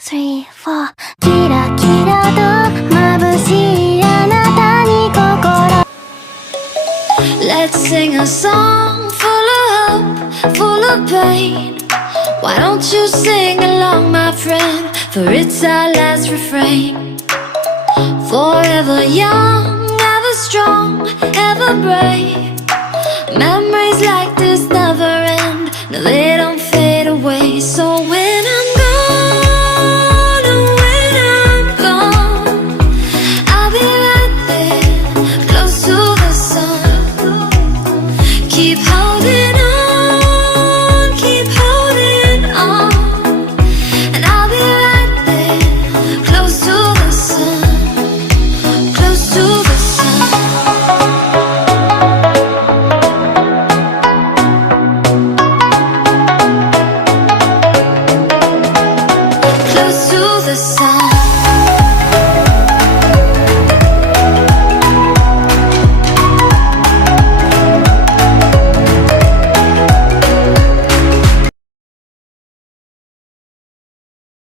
three, four キラキラと眩しいあなたに心 Let's sing a song full of hope, full of pain. Why don't you sing along, my friend? For it's our last refrain. Forever young, ever strong, ever brave. Memories like this never end. No, they don't fade away. So when I'm gone, oh, when I'm gone, I'll be right there, close to the sun. Keep holding on, keep holding on. And I'll be right there, close to the sun, close to the sun. Close to the sun.